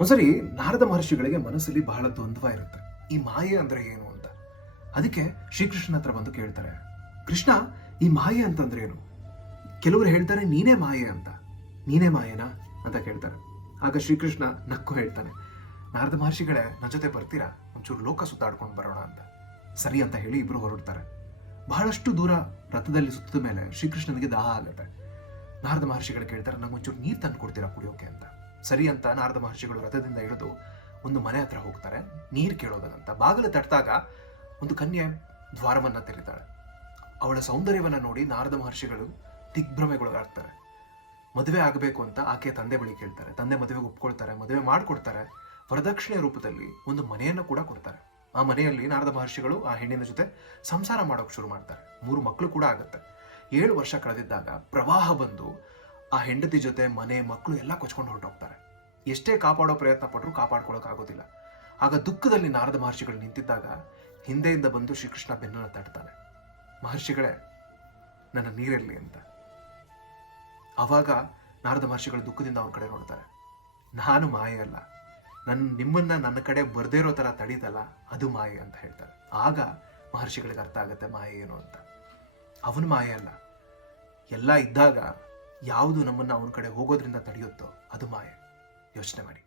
ಒಂದ್ಸರಿ ನಾರದ ಮಹರ್ಷಿಗಳಿಗೆ ಮನಸ್ಸಲ್ಲಿ ಬಹಳ ದ್ವಂದ್ವ ಇರುತ್ತೆ. ಈ ಮಾಯೆ ಅಂದ್ರೆ ಏನು ಅಂತ? ಅದಕ್ಕೆ ಶ್ರೀಕೃಷ್ಣ ಹತ್ರ ಬಂದು ಕೇಳ್ತಾರೆ, ಕೃಷ್ಣ, ಈ ಮಾಯೆ ಅಂತಂದ್ರೆ ಏನು? ಕೆಲವರು ಹೇಳ್ತಾರೆ, ನೀನೇ ಮಾಯೆ ಅಂತ. ನೀನೇ ಮಾಯೆನಾ? ಅಂತ ಕೇಳ್ತಾರೆ. ಆಗ ಶ್ರೀಕೃಷ್ಣ ನಕ್ಕು ಹೇಳ್ತಾನೆ, ನಾರದ ಮಹರ್ಷಿಗಳೇ ನನ್ನ ಜೊತೆ ಬರ್ತೀರಾ? ಒಂಚೂರು ಲೋಕ ಸುತ್ತಾಡ್ಕೊಂಡು ಬರೋಣ ಅಂತ. ಸರಿ ಅಂತ ಹೇಳಿ ಇಬ್ರು ಹೊರಡ್ತಾರೆ. ಬಹಳಷ್ಟು ದೂರ ರಥದಲ್ಲಿ ಸುತ್ತಿದ ಮೇಲೆ ಶ್ರೀಕೃಷ್ಣನಿಗೆ ದಾಹ ಆಗುತ್ತೆ. ನಾರದ ಮಹರ್ಷಿಗಳು ಕೇಳ್ತಾರೆ ನಂಗೆ ಒಂಚೂರು ನೀರು ತಂದು ಕೊಡ್ತೀರಾ ಕುಡಿಯೋಕೆ? ಅಂತ. ಸರಿ ಅಂತ ನಾರದ ಮಹರ್ಷಿಗಳು ರಥದಿಂದ ಇಳಿದು ಒಂದು ಮನೆ ಹತ್ರ ಹೋಗ್ತಾರೆ. ನೀರು ಕೇಳೋದಂತ ಬಾಗಿಲು ತಟ್ಟಿದಾಗ ಒಂದು ಕನ್ಯೆ ದ್ವಾರವನ್ನ ತೆರೀತಾಳೆ. ಅವಳ ಸೌಂದರ್ಯವನ್ನ ನೋಡಿ ನಾರದ ಮಹರ್ಷಿಗಳು ದಿಗ್ಭ್ರಮೆಗೊಳಗಾಡ್ತಾರೆ ಮದುವೆ ಆಗಬೇಕು ಅಂತ ಆಕೆಯ ತಂದೆ ಬಳಿ ಕೇಳ್ತಾರೆ. ತಂದೆ ಮದುವೆಗೆ ಒಪ್ಕೊಳ್ತಾರೆ, ಮದುವೆ ಮಾಡಿಕೊಡ್ತಾರೆ. ವರದಕ್ಷಿಣೆ ರೂಪದಲ್ಲಿ ಒಂದು ಮನೆಯನ್ನು ಕೂಡ ಕೊಡ್ತಾರೆ. ಆ ಮನೆಯಲ್ಲಿ ನಾರದ ಮಹರ್ಷಿಗಳು ಆ ಹೆಣ್ಣಿನ ಜೊತೆ ಸಂಸಾರ ಮಾಡೋಕೆ ಶುರು ಮಾಡ್ತಾರೆ. ಮೂರು ಮಕ್ಕಳು ಕೂಡ ಆಗುತ್ತೆ. ಏಳು ವರ್ಷ ಕಳೆದಿದ್ದಾಗ ಪ್ರವಾಹ ಬಂದು ಆ ಹೆಂಡತಿ ಜೊತೆ ಮನೆ, ಮಕ್ಕಳು ಎಲ್ಲ ಕೊಚ್ಕೊಂಡು ಹೊರಟೋಗ್ತಾರೆ ಎಷ್ಟೇ ಕಾಪಾಡೋ ಪ್ರಯತ್ನ ಪಟ್ಟರು ಕಾಪಾಡ್ಕೊಳಕ್ ಆಗೋದಿಲ್ಲ. ಆಗ ದುಃಖದಲ್ಲಿ ನಾರದ ಮಹರ್ಷಿಗಳು ನಿಂತಿದ್ದಾಗ ಹಿಂದೆಯಿಂದ ಬಂದು ಶ್ರೀಕೃಷ್ಣ ಬೆನ್ನನ್ನು ತಟ್ತಾನೆ. ಮಹರ್ಷಿಗಳೇ, ನನ್ನ ನೀರಿರಲಿ ಅಂತ. ಅವಾಗ ನಾರದ ಮಹರ್ಷಿಗಳು ದುಃಖದಿಂದ ಅವ್ರ ಕಡೆ ನೋಡ್ತಾರೆ. ನಾನು ಮಾಯೆ ಅಲ್ಲ. ನನ್ನ ನಿಮ್ಮನ್ನ ನನ್ನ ಕಡೆ ಬರ್ದೇ ಇರೋ ತರ ತಡೀತಲ್ಲ, ಅದು ಮಾಯೆ ಅಂತ ಹೇಳ್ತಾರೆ. ಆಗ ಮಹರ್ಷಿಗಳಿಗೆ ಅರ್ಥ ಆಗುತ್ತೆ ಮಾಯೆ ಏನು ಅಂತ. ಅವನು ಮಾಯೆ ಅಲ್ಲ. ಎಲ್ಲ ಇದ್ದಾಗ ಯಾವುದು ನಮ್ಮನ್ನ ಅವನ ಕಡೆ ಹೋಗೋದ್ರಿಂದ ತಡೆಯುತ್ತೋ ಅದು ಮಾಯೆ. ಯೋಚನೆ ಮಾಡಿ.